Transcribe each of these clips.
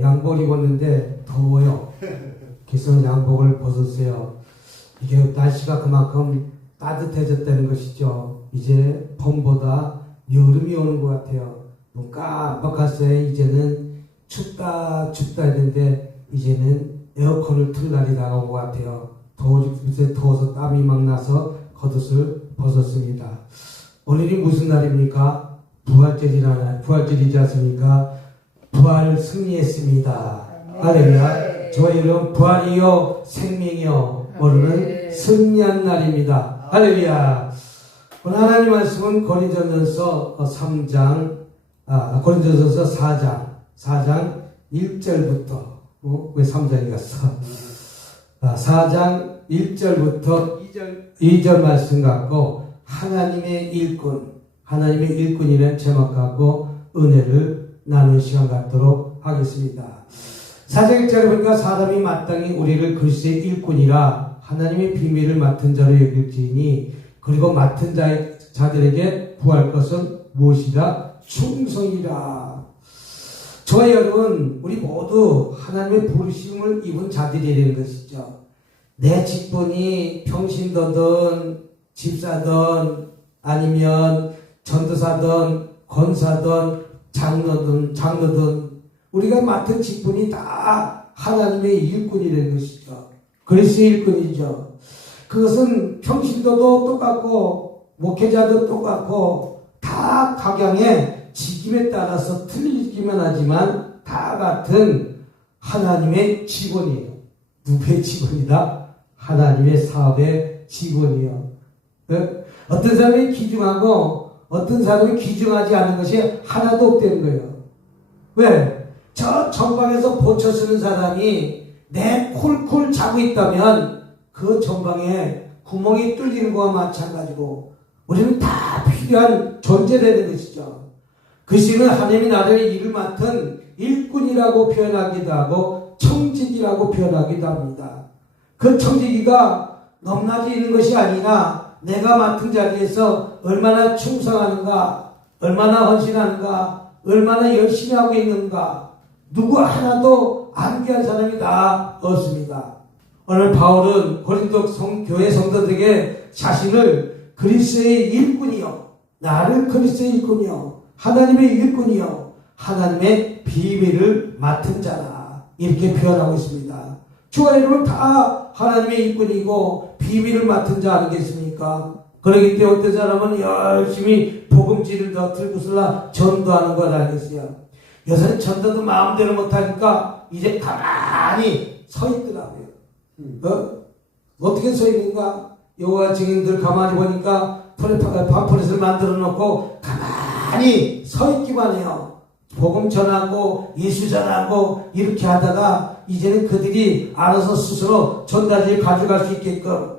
양복을 입었는데 더워요. 그래서 양복을 벗었어요. 이게 날씨가 그만큼 따뜻해졌다는 것이죠. 이제 봄보다 여름이 오는 것 같아요. 눈 깜빡했어요. 이제는 춥다 했는데 이제는 에어컨을 틀 날이 다가온 것 같아요. 더워서 땀이 막 나서 겉옷을 벗었습니다. 오늘이 무슨 날입니까? 부활절이지 않습니까? 부활 승리했습니다. 할렐루야. 저와 여러분 부활이요 생명이요 오늘은 승리한 날입니다. 할렐루야. 오늘 하나님 말씀은 고린도전서 4장 1절부터 왜 3장이 갔어? 4장 1절부터 2절 말씀 갖고 하나님의 일꾼이라는 제목 갖고 은혜를 나누는 시간 갖도록 하겠습니다. 4장 1절에 보니까 사람이 마땅히 우리를 그리스도의 일꾼이라 하나님의 비밀을 맡은 자로 여길지니 그리고 맡은 자들에게 구할 것은 무엇이라? 충성이라. 저와 여러분 우리 모두 하나님의 부르심을 입은 자들이 되는 것이죠. 내 직분이 평신도든 집사든 아니면 전도사든 권사든 장로든 우리가 맡은 직분이 다 하나님의 일꾼이라는 것이죠. 그리스도의 일꾼이죠. 그것은 평신도도 똑같고 목회자도 똑같고 다 각양의 직임에 따라서 틀리기만 하지만 다 같은 하나님의 직원이에요. 누구의 직원이다? 하나님의 사업의 직원이에요. 어떤 사람이 귀중하고 어떤 사람이 귀중하지 않은 것이 하나도 없다는 거예요. 왜? 저 전방에서 보초 쓰는 사람이 내 콜콜 자고 있다면 그 전방에 구멍이 뚫리는 것과 마찬가지고 우리는 다 필요한 존재되는 것이죠. 그것은 하나님이 나를 일을 맡은 일꾼이라고 표현하기도 하고 청지기라고 표현하기도 합니다. 그 청지기가 넘나지 있는 것이 아니라 내가 맡은 자리에서 얼마나 충성하는가, 얼마나 헌신하는가, 얼마나 열심히 하고 있는가 누구 하나도 안기한 사람이 다 없습니다. 오늘 바울은 고린도 교회 성도들에게 자신을 그리스도의 일꾼이요, 나를 그리스도의 일꾼이요, 하나님의 일꾼이요, 하나님의 비밀을 맡은 자라 이렇게 표현하고 있습니다. 주와 여러분 다 하나님의 일꾼이고 비밀을 맡은 자 아니겠습니까? 그러기 때문에 어떤 사람은 열심히 복음지를 더 들고서라 전도하는 것 아니겠어요? 요새는 전도도 마음대로 못하니까 이제 가만히 서 있더라고요. 어떻게 서 있는가? 여호와 증인들 가만히 보니까 팜플렛을 만들어 놓고 가만히 서 있기만 해요. 복음 전하고 예수 전하고 이렇게 하다가 이제는 그들이 알아서 스스로 전단지를 가져갈 수 있게끔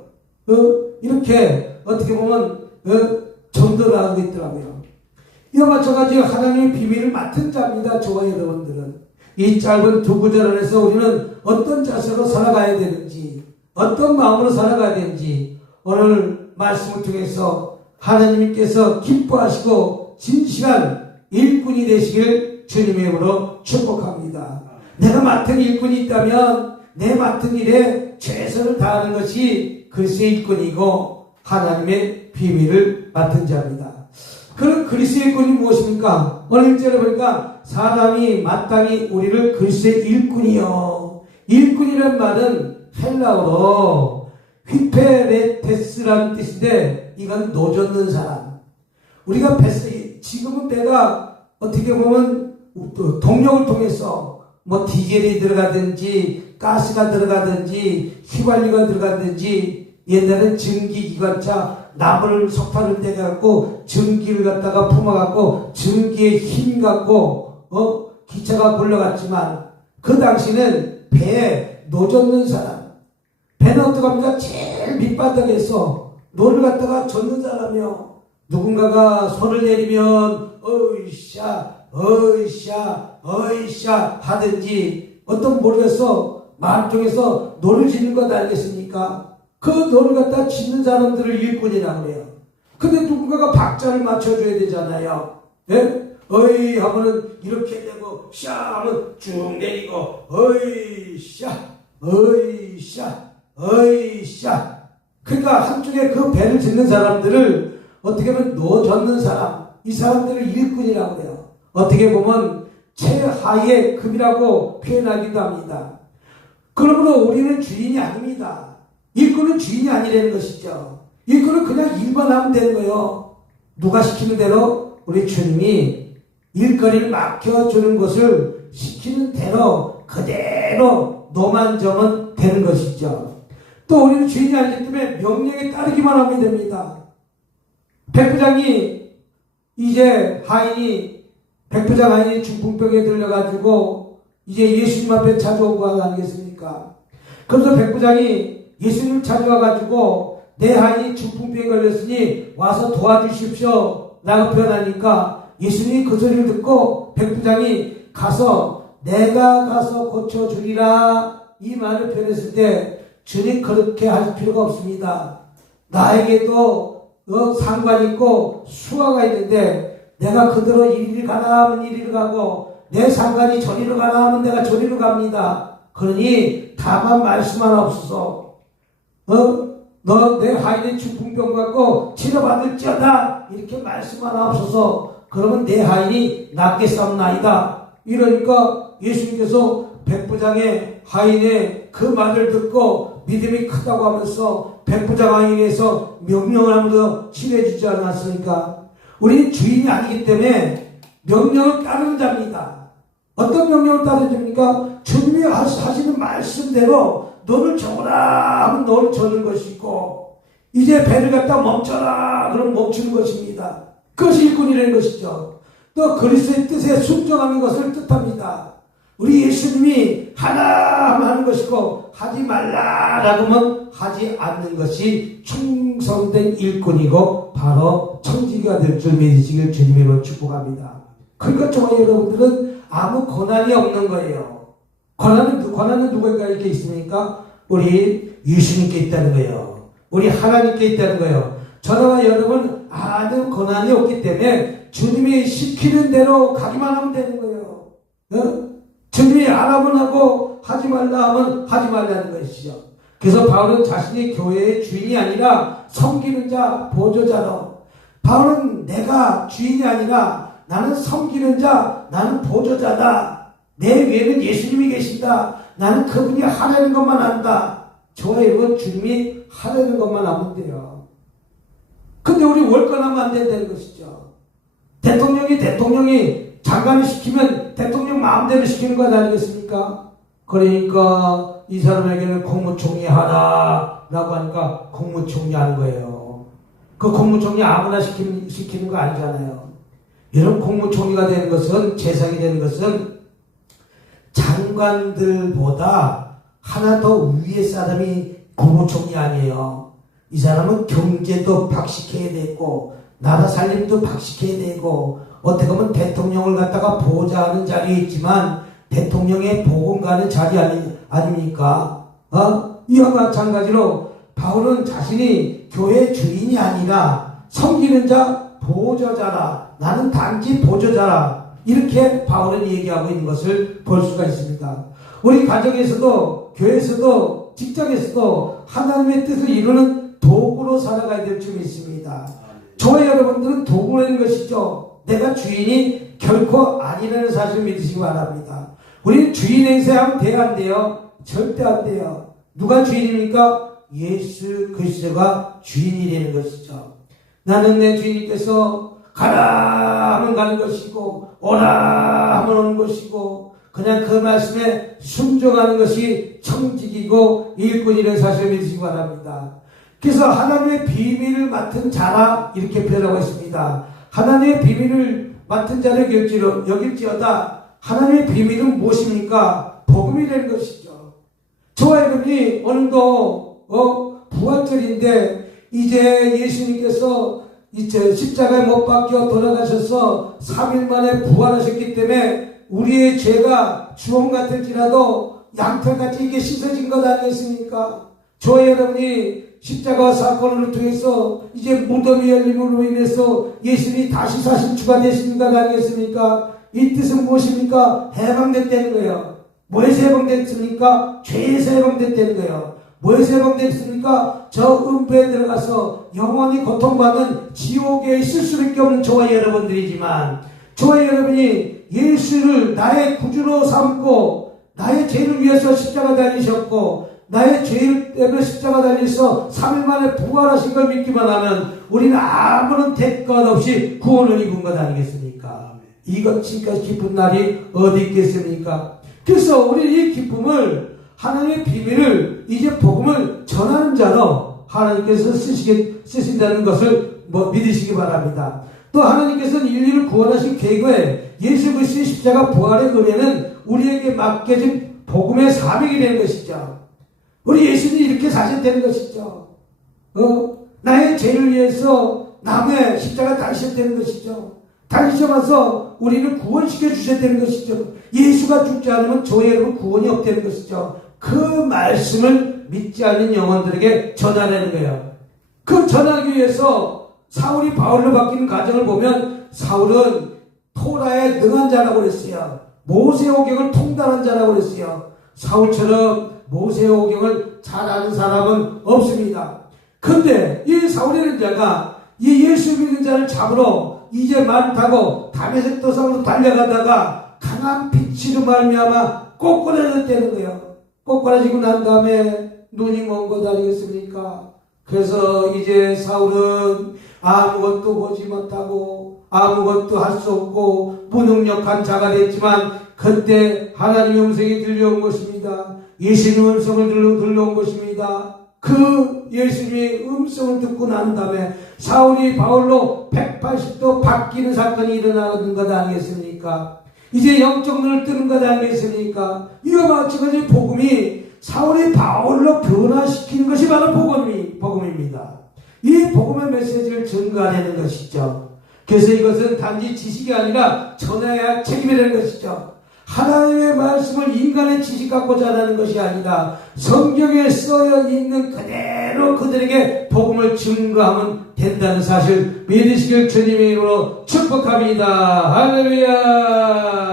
이렇게 어떻게 보면 전도를 하고 있더라고요. 이와 마찬가지로 하나님의 비밀을 맡은 자입니다. 저와 여러분들은 이 짧은 두 구절 안에서 우리는 어떤 자세로 살아가야 되는지, 어떤 마음으로 살아가야 되는지 오늘 말씀을 통해서 하나님께서 기뻐하시고 진실한 일꾼이 되시길 주님의 이름으로 축복합니다. 내가 맡은 일꾼이 있다면 내 맡은 일에 최선을 다하는 것이 그리스도의 일꾼이고 하나님의 비밀을 맡은 자입니다. 그런 그리스도의 일꾼이 무엇입니까? 오늘 1절에 보니까 사람이 마땅히 우리를 그리스도의 일꾼이요. 일꾼이라는 말은 헬라어로 휘페레테스라는 뜻인데 이건 노젓는 사람. 우리가 지금은 내가 어떻게 보면 동력을 통해서 뭐 디젤이 들어가든지 가스가 들어가든지 휘발유가 들어가든지 옛날엔 전기기관차 나무를 석탄을 떼갖고 전기를 갖다가 품어갖고 전기의 힘 갖고 기차가 굴러갔지만 그 당시는 배에 노젓는 사람, 배는 어떡합니까? 제일 밑바닥에서 노를 갖다가 젓는 사람이요. 누군가가 손을 내리면 어이샤 하든지 어떤 모르겠어 마음속에서 노를 짓는 것 아니겠습니까? 그 노를 갖다 짓는 사람들을 일꾼이라고 해요. 근데 누군가가 박자를 맞춰줘야 되잖아요. 예? 어이 하면은 이렇게 되고 샤 하면 쭉 내리고 어이 샤 어이 샤 어이 샤. 그러니까 한쪽에 그 배를 짓는 사람들을 어떻게 보면 노젓는 사람, 이 사람들을 일꾼이라고 해요. 어떻게 보면 최하의 급이라고 표현하기도 합니다. 그러므로 우리는 주인이 아닙니다. 일꾼은 주인이 아니라는 것이죠. 일꾼은 그냥 일만 하면 되는 거예요. 누가 시키는 대로 우리 주님이 일거리를 맡겨주는 것을 시키는 대로 그대로 노만정은 되는 것이죠. 또 우리는 주인이 아니기 때문에 명령에 따르기만 하면 됩니다. 백부장이 이제 백부장 하인이 중풍병에 들려가지고 이제 예수님 앞에 찾아온 거 아니겠습니까? 그래서 백부장이 예수님을 찾아와가지고 내 하인이 중풍병에 걸렸으니 와서 도와주십시오 라고 표현하니까 예수님이 그 소리를 듣고 백부장이 가서 내가 가서 고쳐주리라 이 말을 표현했을 때 주님 그렇게 할 필요가 없습니다. 나에게도 상관 있고 수화가 있는데 내가 그대로 이리를 가라 하면 이리를 가고 내 상관이 저리로 가라 하면 내가 저리로 갑니다. 그러니 다만 말씀만 없어서 너 내 하인의 중풍병 갖고 치료받을지어다 이렇게 말씀만 없어서 그러면 내 하인이 낫겠사옵나이다. 이러니까 예수님께서 백부장의 하인의 그 말을 듣고 믿음이 크다고 하면서 백부장 하인에서 명령을 하면서 치료해 주지 않았습니까? 우리는 주인이 아니기 때문에 명령을 따르는 자입니다. 어떤 명령을 따르십니까? 주님이 하시는 말씀대로 너를 저으라 하면 너를 저는 것이고 이제 배를 갖다 멈춰라 그럼 멈추는 것입니다. 그것이 일꾼이라는 것이죠. 또 그리스도의 뜻에 순종하는 것을 뜻합니다. 우리 예수님이 하나 하는 것이고 하지 말라라고 하면 하지 않는 것이 충성된 일꾼이고 바로 청지기가 될 줄 믿으시길 주님으로 축복합니다. 그러니까 저와 여러분들은 아무 고난이 없는 거예요. 고난은 누구에게 있습니까? 우리 예수님께 있다는 거예요. 우리 하나님께 있다는 거예요. 저와 여러분 아무 고난이 없기 때문에 주님이 시키는 대로 가기만 하면 되는 거예요. 주님이 하라면 하고 하지 말라 하면 하지 말라는 것이죠. 그래서 바울은 자신이 교회의 주인이 아니라 섬기는 자, 보조자로 바울은 내가 주인이 아니라 나는 섬기는 자, 나는 보조자다. 내 위에는 예수님이 계신다. 나는 그분이 하라는 것만 한다. 저와 여러분 주님이 하라는 것만 하면 돼요. 근데 우리 월권하면 안 된다는 것이죠. 대통령이 장관을 시키면 대통령 마음대로 시키는 것 아니겠습니까? 그러니까 이 사람에게는 국무총리 하라라고 하니까 국무총리 하는 거예요. 그 국무총리 아무나 시키는 거 아니잖아요. 이런 국무총리가 되는 것은, 재상이 되는 것은 장관들보다 하나 더 위의 사람이 국무총리 아니에요. 이 사람은 경제도 박식해야 되고 나라 살림도 박식해야 되고 어떻게 보면 대통령을 갖다가 보좌하는 자리에 있지만 대통령의 보검가는 자리 아닙니까? 이와 마찬가지로 바울은 자신이 교회 주인이 아니라 섬기는 자 보조자라. 나는 단지 보조자라. 이렇게 바울은 얘기하고 있는 것을 볼 수가 있습니다. 우리 가정에서도 교회에서도 직장에서도 하나님의 뜻을 이루는 도구로 살아가야 될 줄 믿습니다. 저와 여러분들은 도구라는 것이죠. 내가 주인이 결코 아니라는 사실을 믿으시기 바랍니다. 우리는 주인 행세하면 돼요, 안 돼요? 절대 안 돼요. 누가 주인입니까? 예수 그리스도가 주인이라는 것이죠. 나는 내 주인께서 가라 하면 가는 것이고 오라 하면 오는 것이고 그냥 그 말씀에 순종하는 것이 청직이고 일꾼이라는 사실을 믿으시기 바랍니다. 그래서 하나님의 비밀을 맡은 자라 이렇게 표현하고 있습니다. 하나님의 비밀을 맡은 자를 여길지어다. 하나님의 비밀은 무엇입니까? 복음이라는 것이죠. 저와 여러분이 오늘도 부활절인데 이제 예수님께서 이제 십자가에 못 박혀 돌아가셔서 3일 만에 부활하셨기 때문에 우리의 죄가 주홍 같을지라도 양털같이 이게 씻어진 것 아니겠습니까? 저와 여러분이 십자가 사건을 통해서 이제 무덤이 열림으로 인해서 예수님이 다시 사신 주가 되십니까? 아니겠습니까? 이 뜻은 무엇입니까? 해방됐다는 거예요. 뭐에서 해방됐습니까? 죄에서 해방됐다는 거예요. 뭐에서 해방됐습니까? 저 음부에 들어가서 영원히 고통받는 지옥에 있을 수밖에 없는 저와 여러분들이지만, 저와 여러분이 예수를 나의 구주로 삼고 나의 죄를 위해서 십자가 달리셨고 나의 죄를 때문에 십자가 달려서 3일 만에 부활하신 걸 믿기만 하면 우리는 아무런 대가 없이 구원을 입은 것 아니겠습니까? 이것 지금까지 기쁜 날이 어디 있겠습니까? 그래서 우리 이 기쁨을, 하나님의 비밀을, 이제 복음을 전하는 자로 하나님께서 쓰신다는 것을 믿으시기 바랍니다. 또 하나님께서는 인류를 구원하신 계획에 예수 그리스도의 십자가 부활의 은혜는 우리에게 맡겨진 복음의 사명이 되는 것이죠. 우리 예수님이 이렇게 사셨다는 것이죠. 나의 죄를 위해서 남의 십자가 달리셨다는 것이죠. 달리셔서 우리를 구원시켜 주셨다는 것이죠. 예수가 죽지 않으면 저희 여러분 구원이 없다는 것이죠. 그 말씀을 믿지 않는 영혼들에게 전하라는 거예요. 그 전하기 위해서 사울이 바울로 바뀌는 과정을 보면 사울은 토라에 능한 자라고 그랬어요. 모세오경을 통달한 자라고 그랬어요. 사울처럼 모세오경을 잘 아는 사람은 없습니다. 근데 이 사울이라는 자가 이 예수 믿는 자를 잡으러 이제 말 타고 다메섹 도상으로 달려가다가 강한 빛으로 말미암아 꼬꾸라졌다는 거예요. 꼬꾸라지고 난 다음에 눈이 먼 것 아니겠습니까? 그래서 이제 사울은 아무것도 보지 못하고 아무것도 할 수 없고 무능력한 자가 됐지만, 그때 하나님의 음성이 들려온 것입니다. 예수님의 음성을 들려온 것입니다. 그 예수님의 음성을 듣고 난 다음에 사울이 바울로 180도 바뀌는 사건이 일어나는 것 아니겠습니까? 이제 영적 눈을 뜨는 것 아니겠습니까? 이와 마찬가지 복음이 사울이 바울로 변화시키는 것이 바로 복음입니다. 이 복음의 메시지를 전가하는 것이죠. 그래서 이것은 단지 지식이 아니라 전해야 할 책임이라는 것이죠. 하나님의 말씀을 인간의 지식 갖고 전하는 것이 아니라 성경에 쓰여 있는 그대로 그들에게 복음을 증거하면 된다는 사실 믿으시길 주님의 이름으로 축복합니다. 할렐루야.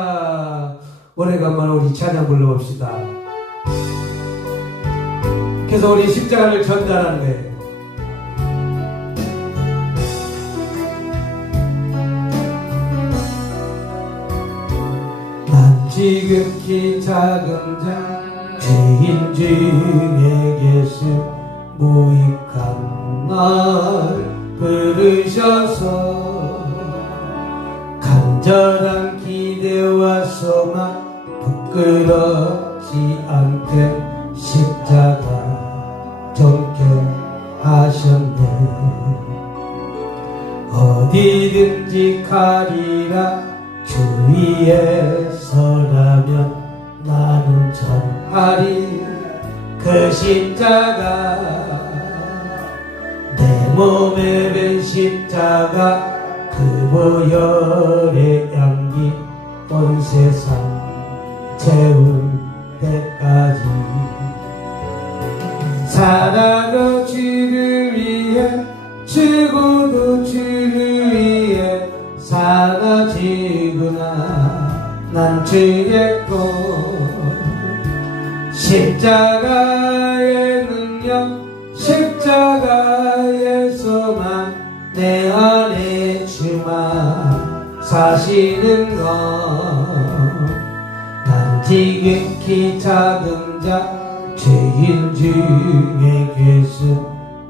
오래간만에 우리 찬양 불러봅시다. 그래서 우리 십자가를 전달하는 거예요. 지극히 작은 자 죄인 중에 예수 무익한 날 부르셔서 간절한 기대와 소망 부끄럽지 않게 십자가 정케 하셨네. 어디든지 가리라 주 위에 서라면 나는 전하리 그 십자가. 내 몸에 ven 십자가 그 보혈의 향기 온 세상 채울 때까지. 살아도 주를 위해 죽어도 주를 위해 사라지구나 난 주의 것. 십자가의 능력 십자가에서만 내 안에 주만 사시는 것. 난 지극히 작은 자 죄인 중에 예수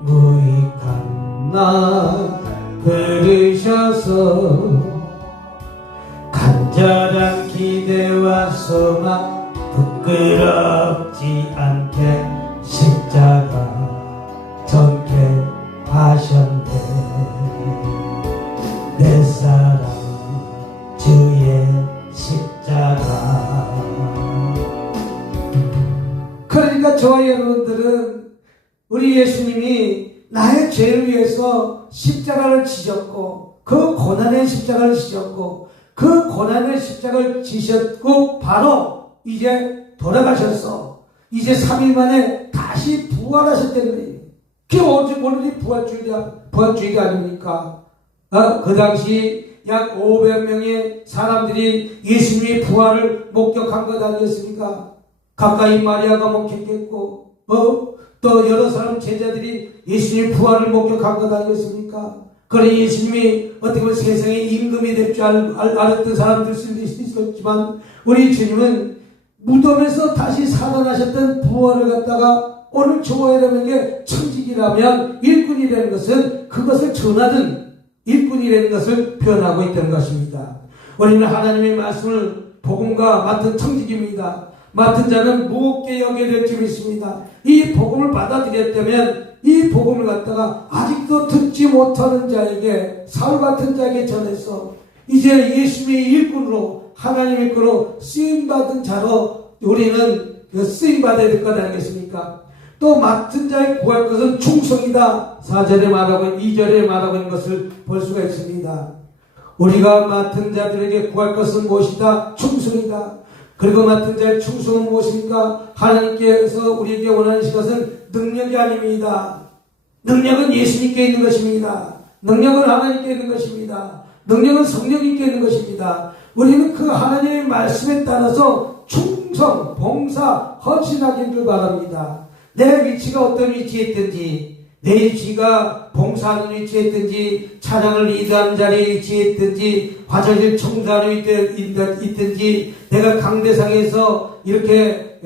무익한 나 부르셔서 간절한 기대와 소망 부끄럽지 않게 십자가 정케 하셨네. 내 사랑 주의 십자가. 그러니까 저와 여러분들은 우리 예수님이 나의 죄를 위해서 십자가를 지셨고 그 고난의 십자가를 지셨고 그 고난의 십자가를 지셨고 바로 이제 돌아가셔서 이제 3일 만에 다시 부활하셨다는 거예요. 그게 오늘이 부활주의가 아닙니까? 그 당시 약 500명의 사람들이 예수님의 부활을 목격한 것 아니었습니까? 가까이 마리아가 목격했고, 또 여러 사람 제자들이 예수님의 부활을 목격한 것 아니었습니까? 그래 예수님이 어떻게 보면 세상의 임금이 될 줄 알았던 사람들 수도 있었지만, 우리 주님은 무덤에서 다시 살아나셨던 부활을 갖다가 오늘 좋아해라는 게 청직이라면 일꾼이라는 것은 그것을 전하는 일꾼이라는 것을 표현하고 있다는 것입니다. 우리는 하나님의 말씀을 복음과 맡은 청직입니다. 맡은 자는 무겁게 여겨야 될 줄 믿습니다. 이 복음을 받아들였다면 이 복음을 갖다가 아직도 듣지 못하는 자에게, 사울 같은 자에게 전해서 이제 예수님의 일꾼으로, 하나님의 일꾼으로 쓰임받은 자로 우리는 쓰임받아야 될 것 아니겠습니까? 또 맡은 자의 구할 것은 충성이다. 4절에 말하고 2절에 말하고 있는 것을 볼 수가 있습니다. 우리가 맡은 자들에게 구할 것은 무엇이다? 충성이다. 그리고 맡은 자의 충성은 무엇입니까? 하나님께서 우리에게 원하는 것은 능력이 아닙니다. 능력은 예수님께 있는 것입니다. 능력은 하나님께 있는 것입니다. 능력은 성령님께 있는 것입니다. 우리는 그 하나님의 말씀에 따라서 충성, 봉사, 헌신하기를 바랍니다. 내 위치가 어떤 위치에 있든지, 내 위치가 봉사하는 위치에 있든지, 찬양을 리드하는 자리에 위치에 있든지, 화장실 청소하는 위치에 있든지, 내가 강대상에서 이렇게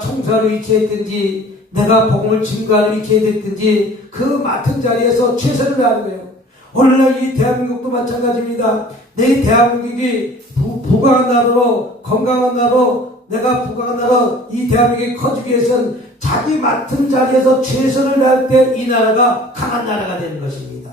청소하는 위치에 있든지, 내가 복음을 증거하는 위치에 있든지, 그 맡은 자리에서 최선을 다하는 거예요. 오늘날 이 대한민국도 마찬가지입니다. 내 대한민국이 부강한 나라로, 건강한 나라로, 내가 부강한 나라, 이 대한민국이 커지기 위해서는 자기 맡은 자리에서 최선을 다할 때 이 나라가 강한 나라가 되는 것입니다.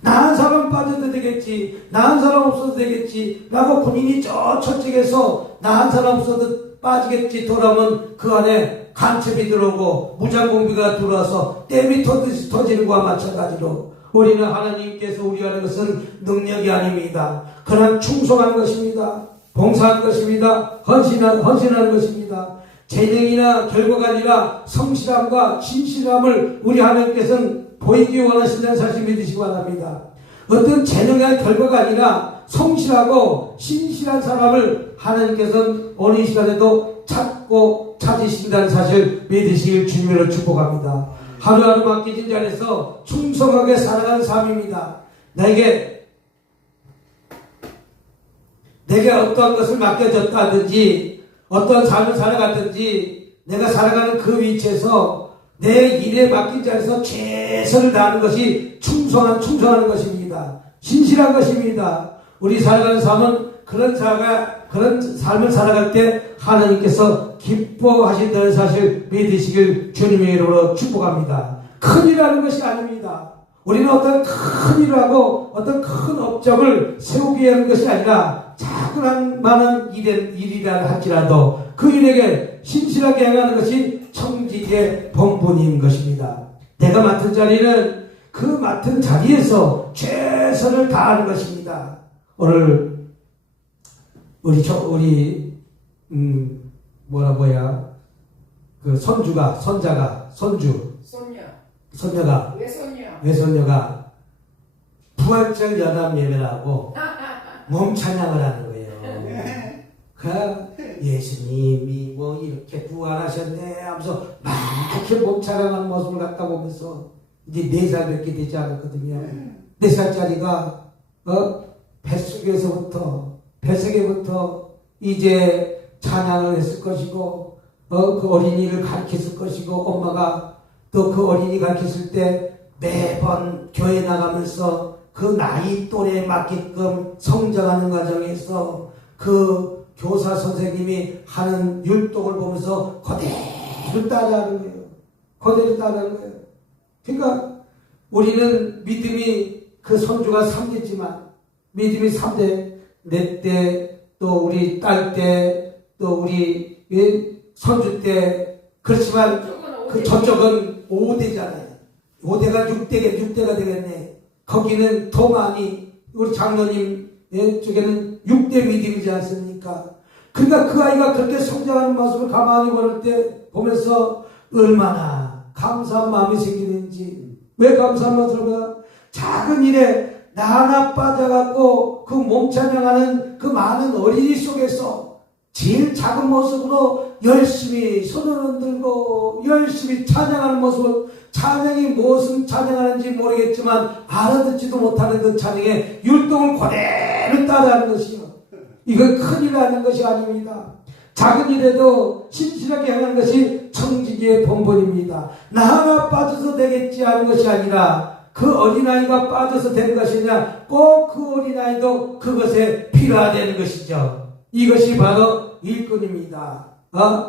나 한 사람 빠져도 되겠지, 나 한 사람 없어도 되겠지 라고 군인이 저쪽에서 나 한 사람 없어도 빠지겠지 돌아오면 그 안에 간첩이 들어오고 무장공비가 들어와서 댐이 터지는 것과 마찬가지로 우리는 하나님께서 우리가 하는 것은 능력이 아닙니다. 그러나 충성하는 것입니다. 봉사하는 것입니다. 헌신하는 것입니다. 재능이나 결과가 아니라 성실함과 진실함을 우리 하나님께서는 보이기 원하신다는 사실 믿으시기 바랍니다. 어떤 재능의 결과가 아니라 성실하고 신실한 사람을 하나님께서는 어느 시간에도 찾으신다는 사실 믿으시길 주님으로 축복합니다. 하루하루 맡겨진 자리에서 충성하게 살아가는 삶입니다. 내게 어떠한 것을 맡겨졌다든지 어떠한 삶을 살아갔든지 내가 살아가는 그 위치에서 내 일에 맡긴 자리에서 최선을 다하는 것이 충성하는 것입니다. 신실한 것입니다. 우리 살아가는 삶은 그런 삶을 살아갈 때 하나님께서 기뻐하신다는 사실 믿으시길 주님의 이름으로 축복합니다. 큰일하는 것이 아닙니다. 우리는 어떤 큰 일을 하고 어떤 큰 업적을 세우기 위한 것이 아니라 작은 많은 일이라 할지라도 그 일에게 신실하게 행하는 것이 청직의 본분인 것입니다. 내가 맡은 자리는 그 맡은 자리에서 최선을 다하는 것입니다. 오늘 그 손녀가 외손녀가 부활절 연합 예배를 하고 몸 찬양을 하는 거예요. 그 예수님이 뭐 이렇게 부활하셨네 하면서 막 이렇게 몸 찬양하는 모습을 갖다 보면서 이제 4살밖에 되지 않았거든요. 4살짜리가 뱃속에부터 이제 찬양을 했을 것이고 그 어린이를 가르쳤을 것이고 엄마가 또 그 어린이 가르쳤을 때 매번 교회 나가면서 그 나이 또래에 맞게끔 성장하는 과정에서 그 교사 선생님이 하는 율동을 보면서 그대로 따라하는 거예요. 그러니까 우리는 믿음이 그 손주가 3대지만 믿음이 3대, 내 때, 또 우리 딸 때, 또 우리 손주 때, 그렇지만 그 저쪽은 5대잖아요. 5대가 6대가 되겠네. 거기는 더 많이, 우리 장로님 쪽에는 6대 믿음이지 않습니까? 그러니까 그 아이가 그렇게 성장하는 모습을 가만히 보면서 얼마나 감사한 마음이 생기는지. 왜 감사한 마음을 들어보나? 작은 일에 나 하나 빠져갖고 그 몸 찬양하는 그 많은 어린이 속에서 제일 작은 모습으로 열심히 손을 흔들고 열심히 찬양하는 모습을, 찬양이 무엇을 찬양하는지 모르겠지만 알아듣지도 못하는 그 찬양에 율동을 그대로 따라하는 것이요, 이건 큰일 나는 것이 아닙니다. 작은 일에도 신실하게 행하는 것이 청지기의 본분입니다. 나 하나 빠져서 되겠지 하는 것이 아니라 그 어린아이가 빠져서 되는 것이 아니라 꼭 그 어린아이도 그것에 필요하다는 것이죠. 이것이 바로 일꾼입니다.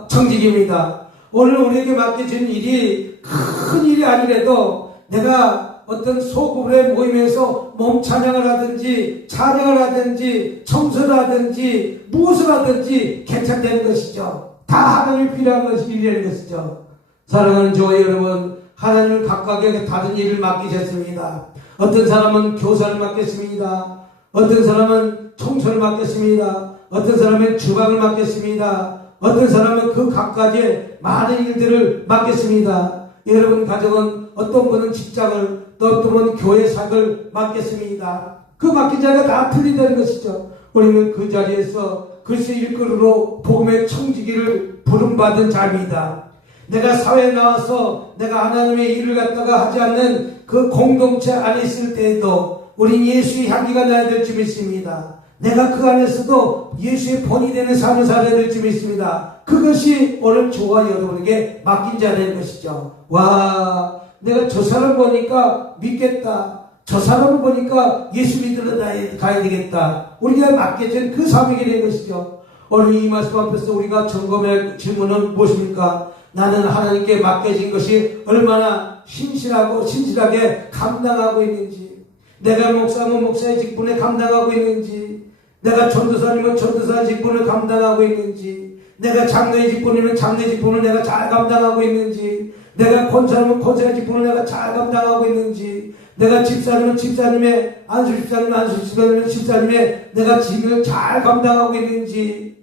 청지기입니다. 오늘 우리에게 맡겨진 일이 큰 일이 아니라도 내가 어떤 소그룹의 모임에서 몸 찬양을 하든지 찬양을 하든지 청소를 하든지 무엇을 하든지 괜찮다는 것이죠. 다 하나님이 필요한 것이 일이라는 것이죠. 사랑하는 저와 여러분, 하나님은 각각에게 다른 일을 맡기셨습니다. 어떤 사람은 교사를 맡겼습니다. 어떤 사람은 청소를 맡겼습니다. 어떤 사람은 주방을 맡겼습니다. 어떤 사람은 그 각가지의 많은 일들을 맡겼습니다. 여러분 가정은 어떤 분은 직장을, 또 어떤 분은 교회사를 맡겼습니다. 그 맡긴 자가 다 틀리다는 것이죠. 우리는 그 자리에서 글쎄 일꾼으로 복음의 청지기를 부름받은 자입니다. 내가 사회에 나와서 내가 하나님의 일을 갖다가 하지 않는 그 공동체 안에 있을 때에도 우린 예수의 향기가 나야 될 줄 믿습니다. 내가 그 안에서도 예수의 본이 되는 삶을 살아야 될 줄 믿습니다. 그것이 오늘 저와 여러분에게 맡긴 자라는 것이죠. 와, 내가 저 사람 보니까 믿겠다. 저 사람을 보니까 예수 믿으러 가야 되겠다. 우리가 맡겨진 그 사명이 되는 것이죠. 오늘 이 말씀 앞에서 우리가 점검할 질문은 무엇입니까? 나는 하나님께 맡겨진 것이 얼마나 신실하게 감당하고 있는지, 내가 목사면 목사의 직분에 감당하고 있는지, 내가 전도사님은 전도사 직분을 감당하고 있는지, 내가 장로의 직분이면 장로의 직분을 내가 잘 감당하고 있는지, 내가 권사님은 권사의 직분을 내가 잘 감당하고 있는지, 내가 집사님은 집사님의 안수 집사님의 내가 직을 잘 감당하고 있는지,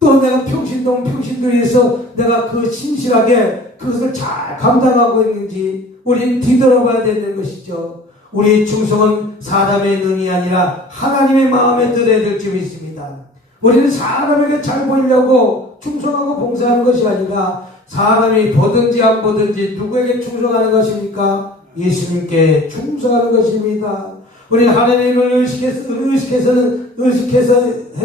또 내가 평신도에서 내가 그 신실하게 그것을 잘 감당하고 있는지 우리는 뒤돌아봐야 되는 것이죠. 우리의 충성은 사람의 눈이 아니라 하나님의 마음에 들어야 될 줄 믿습니다. 우리는 사람에게 잘 보이려고 충성하고 봉사하는 것이 아니라 사람이 보든지 안 보든지 누구에게 충성하는 것입니까? 예수님께 충성하는 것입니다. 우리는 하나님을 의식해서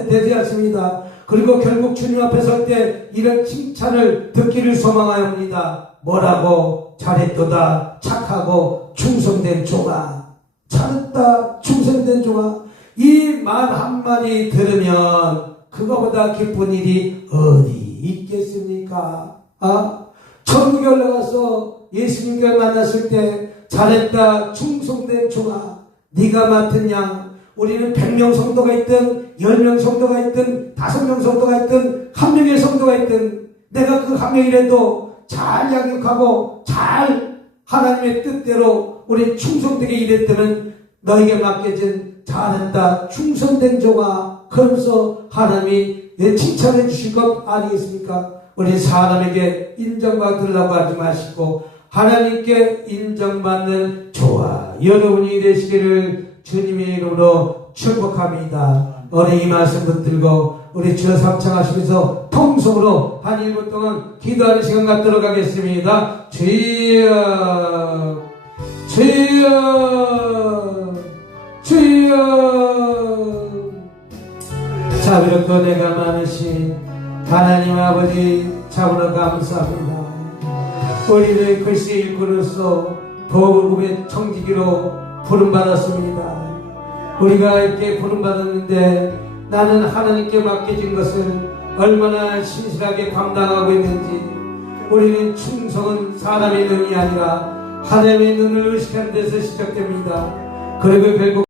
되지 않습니다. 그리고 결국 주님 앞에 설 때 이런 칭찬을 듣기를 소망하옵니다. 뭐라고? 잘했도다. 착하고 충성된 종아. 잘했다. 충성된 종아. 이 말 한마디 들으면 그거보다 기쁜 일이 어디 있겠습니까? 천국에 올라가서 예수님께 만났을 때 잘했다. 충성된 종아. 네가 맡은 양. 우리는 100명 성도가 있든 10명 성도가 있든 5명 성도가 있든 1명의 성도가 있든 내가 그 1명이라도 잘 양육하고 잘 하나님의 뜻대로 우리 충성되게 일했다면 너에게 맡겨진 잘했다 충성된 종아, 그러면서 하나님이 칭찬해 주실 것 아니겠습니까? 우리 사람에게 인정받으려고 하지 마시고 하나님께 인정받는 저와 여러분이 되시기를 주님의 이름으로 축복합니다. 오늘 이 말씀 붙들고 우리 주여 삼창하시면서 통성으로 한 1분 동안 기도하는 시간 갖도록 하겠습니다. 주여 주여 주여. 자비롭고 내가 많으신 하나님 아버지 참으로 감사합니다. 우리를 글씨 일꾼으로서 복음의 청지기로 부름받았습니다. 우리가 이렇게 부름받았는데 나는 하나님께 맡겨진 것을 얼마나 신실하게 감당하고 있는지, 우리는 충성은 사람의 눈이 아니라 하나님의 눈을 의식하는 데서 시작됩니다. 그리고 결국